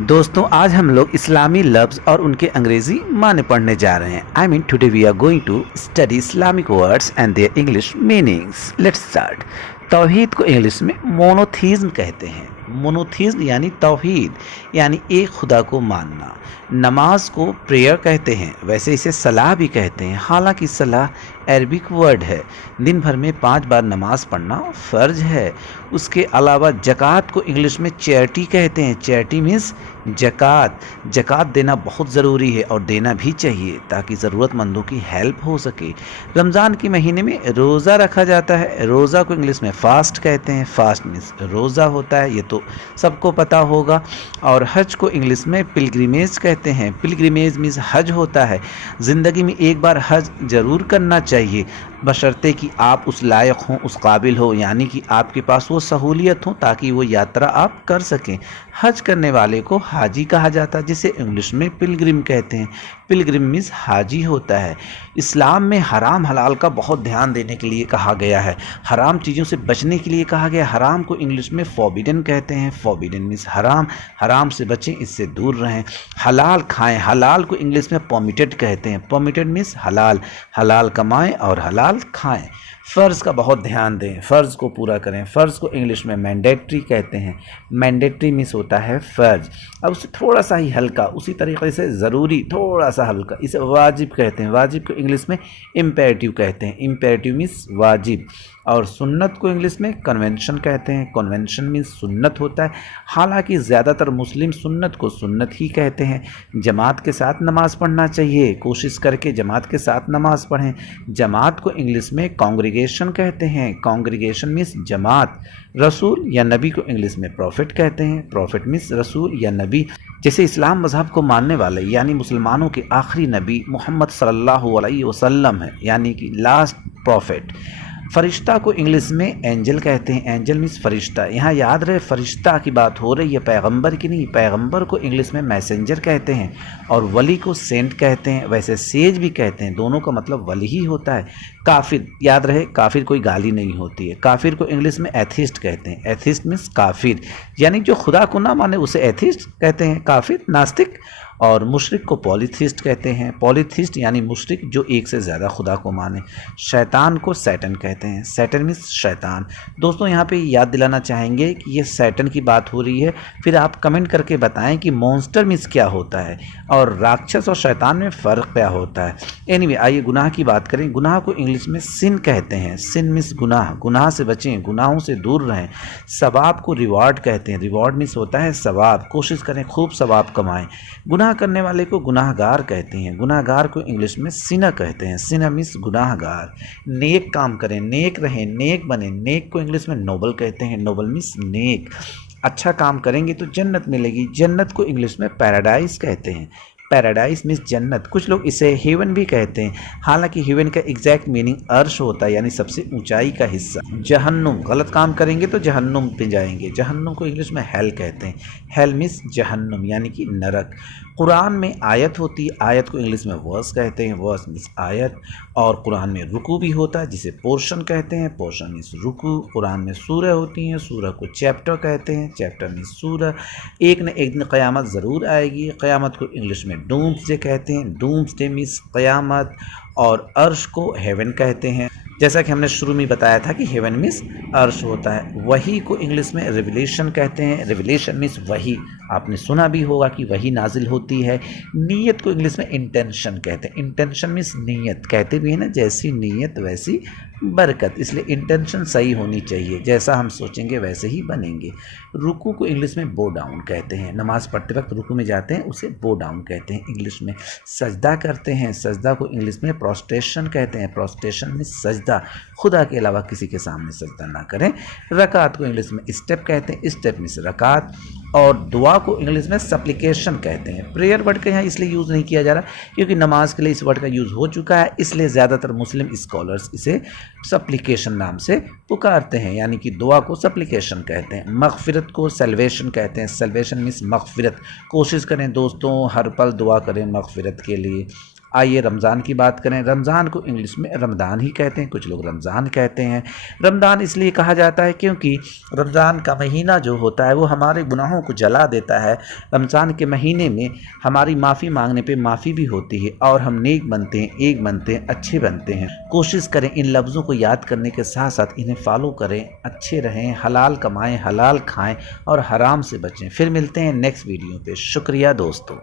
दोस्तों आज हम लोग इस्लामी लफ्ज़ और उनके अंग्रेज़ी माने पढ़ने जा रहे हैं। I mean today we are going to study Islamic words and their English meanings. Let's start. तौहीद को इंग्लिश में मोनोथीज़्म कहते हैं। मोनोथीज़्म यानी तौहीद यानी एक खुदा को मानना। नमाज को प्रेयर कहते हैं, वैसे इसे सलाह भी कहते हैं। हालांकि सलाह अरबिक वर्ड है। दिन भर में 5 बार नमाज पढ़ना फ़र्ज है। उसके अलावा ज़कात को इंग्लिश में चैरिटी कहते हैं। चैरिटी मीन्स ज़कात। ज़कात देना बहुत ज़रूरी है और देना भी चाहिए ताकि ज़रूरतमंदों की हेल्प हो सके। रमज़ान के महीने में रोज़ा रखा जाता है। रोज़ा को इंग्लिश में फ़ास्ट कहते हैं। फ़ास्ट मीन्स रोज़ा होता है, ये तो सबको पता होगा। और हज को इंग्लिश में पिलग्रिमेज कहते हैं। पिलग्रिमेज मीन्स हज होता है। ज़िंदगी में एक बार हज ज़रूर करना चाहिए, बशर्ते कि आप उस लायक हों, उस काबिल हो, यानी कि आपके पास वो सहूलियत हो ताकि वो यात्रा आप कर सकें। हज करने वाले को हाजी कहा जाता है, जिसे इंग्लिश में पिलग्रिम कहते हैं। पिलग्रिम मीन्स हाजी होता है। इस्लाम में हराम हलाल का बहुत ध्यान देने के लिए कहा गया है। हराम चीज़ों से बचने के लिए कहा गया। हराम को इंग्लिश में फॉरबिडन कहते हैं। फॉरबिडन मीन्स हराम। हराम से बचें, इससे दूर रहें। हलाल खाएं। हलाल को इंग्लिश में परमिटेड कहते हैं। परमिटेड मीन्स हलाल। हलाल कमाएं और हलाल खाएं। फ़र्ज़ का बहुत ध्यान दें, फ़र्ज़ को पूरा करें। फ़र्ज़ को इंग्लिश में मैंडेटरी कहते हैं। मैंडेटरी मीन्स होता है फ़र्ज़। अब उससे थोड़ा सा ही हल्का, उसी तरीके से ज़रूरी थोड़ा सा हल्का, इसे वाजिब कहते हैं। वाजिब को इंग्लिश में इम्पेरेटिव कहते हैं। इम्पेरेटिव मीन्स वाजिब। और सुन्नत को इंग्लिश में कन्वेंशन कहते हैं। कन्वेंशन मीन्स सुन्नत होता है। हालांकि ज़्यादातर मुस्लिम सुन्नत को सुन्नत ही कहते हैं। जमात के साथ नमाज़ पढ़ना चाहिए। कोशिश करके जमात के साथ नमाज़ पढ़ें। जमात को इंग्लिश में कॉन्ग्रीगेशन कहते हैं। कॉन्ग्रीगेशन मीन्स जमात। रसूल या नबी को इंग्लिश में प्रॉफिट कहते हैं। प्रॉफिट मीन्स रसूल या नबी। जैसे इस्लाम मज़हब को मानने वाले यानी मुसलमानों के आखिरी नबी मोहम्मद सल्लल्लाहु अलैहि वसल्लम है, यानी कि लास्ट प्रॉफिट। फ़रिश्ता को इंग्लिश में एंजल कहते हैं। एंजल मीन्स फ़रिश्ता। यहाँ याद रहे फ़रिश्ता की बात हो रही है, पैगंबर की नहीं। पैगंबर को इंग्लिश में मैसेंजर कहते हैं और वली को सेंट कहते हैं। वैसे सेज भी कहते हैं, दोनों का मतलब वली ही होता है। काफिर, याद रहे काफिर कोई गाली नहीं होती है। काफिर को इंग्लिश में एथिस्ट कहते हैं। एथिस्ट मीन्स काफिर, यानी जो खुदा को ना माने उसे एथिस्ट कहते हैं, काफिर, नास्तिक। और मुशरिक को पॉलीथिस्ट कहते हैं। पॉलीथिस्ट यानी मुशरिक जो एक से ज़्यादा खुदा को माने। शैतान को सैटन कहते हैं। सैटन मीन्स शैतान। दोस्तों यहाँ पे याद दिलाना चाहेंगे कि ये सैटन की बात हो रही है, फिर आप कमेंट करके बताएं कि मॉन्स्टर मीन्स क्या होता है और राक्षस और शैतान में फ़र्क क्या होता है। एनीवे, आइए गुनाह की बात करें। गुनाह को इंग्लिश में सिन कहते हैं। सिन मीन्स गुनाह। गुनाह से बचें, गुनाहों से दूर रहें। सवाब को रिवार्ड कहते हैं। रिवार्ड मीन्स होता है सवाब। कोशिश करें खूब सवाब कमाएं। गुनाह करने वाले को गुनाहगार कहते हैं। गुनाहगार को इंग्लिश में सिना कहते हैं। सिना मीन्स गुनाहगार। नेक काम करें, नेक रहें, नेक बने। नेक को इंग्लिश में नोबल कहते हैं। नोबल मीन्स नेक। अच्छा काम करेंगे तो जन्नत मिलेगी। जन्नत को इंग्लिश में पैराडाइज कहते हैं। पैराडाइज मीन्स जन्नत। कुछ लोग इसे हेवन भी कहते हैं, हालांकि हेवन का एग्जैक्ट मीनिंग अर्श होता है, यानी सबसे ऊंचाई का हिस्सा। जहन्नुम, गलत काम करेंगे तो जहन्नुम पे जाएंगे। जहन्नुम को इंग्लिश में हेल कहते हैं। हेल मीन्स जहन्नुम यानी कि नरक। कुरान में आयत होती है। आयत को इंग्लिश में वर्स कहते हैं। वर्स मीन्स आयत। और कुरान में रुकू भी होता है, जिसे पोर्शन कहते हैं। पोर्शन मीन्स रुकू। कुरान में सूरह होती हैं। सूरह को चैप्टर कहते हैं। चैप्टर मीन्स सूरह। एक न एक दिन क़यामत ज़रूर आएगी। क़यामत को इंग्लिश में डूम्सडे कहते हैं। डूम्सडे मीन्स क़यामत। और अर्श को हेवन कहते हैं। जैसा कि हमने शुरू में बताया था कि हेवन मीन्स अर्श होता है। वही को इंग्लिश में रिवलेशन कहते हैं। रिवलेशन मीन्स वही। आपने सुना भी होगा कि वही नाजिल होती है। नीयत को इंग्लिश में इंटेंशन कहते हैं। इंटेंशन मीन्स नीयत। कहते भी है ना, जैसी नीयत वैसी बरकत, इसलिए इंटेंशन सही होनी चाहिए। जैसा हम सोचेंगे वैसे ही बनेंगे। रुकू को इंग्लिश में बो डाउन कहते हैं। नमाज़ पढ़ते वक्त रुकू में जाते हैं, उसे बो डाउन कहते हैं इंग्लिश में। सजदा करते हैं। सजदा को इंग्लिश में प्रोस्ट्रेशन कहते हैं। प्रोस्ट्रेशन में सजदा, खुदा के अलावा किसी के सामने सजदा ना करें। रकात को इंग्लिश में स्टेप कहते हैं। स्टेप मीन्स रकात। और दुआ को इंग्लिश में सप्लिकेशन कहते हैं। प्रेयर वर्ड का यहाँ इसलिए यूज़ नहीं किया जा रहा क्योंकि नमाज के लिए इस वर्ड का यूज़ हो चुका है, इसलिए ज़्यादातर मुस्लिम स्कॉलर्स इसे सप्लिकेशन नाम से पुकारते हैं, यानी कि दुआ को सप्लिकेशन कहते हैं। मग़फ़िरत को सल्वेशन कहते हैं। सल्वेशन मीन्स मग़फ़िरत। कोशिश करें दोस्तों, हर पल दुआ करें मग़फ़िरत के लिए। آئیے رمضان کی بات کریں. رمضان کو انگلش میں رمضان ہی کہتے ہیں, کچھ لوگ رمضان کہتے ہیں. رمضان اس لیے کہا جاتا ہے کیونکہ رمضان کا مہینہ جو ہوتا ہے وہ ہمارے گناہوں کو جلا دیتا ہے. رمضان کے مہینے میں ہماری معافی مانگنے پہ معافی بھی ہوتی ہے اور ہم نیک بنتے ہیں, ایک بنتے ہیں, اچھے بنتے ہیں. کوشش کریں ان لفظوں کو یاد کرنے کے ساتھ ساتھ انہیں فالو کریں, اچھے رہیں, حلال کمائیں, حلال کھائیں اور حرام سے بچیں. پھر ملتے ہیں نیکسٹ ویڈیو پہ. شکریہ دوستو.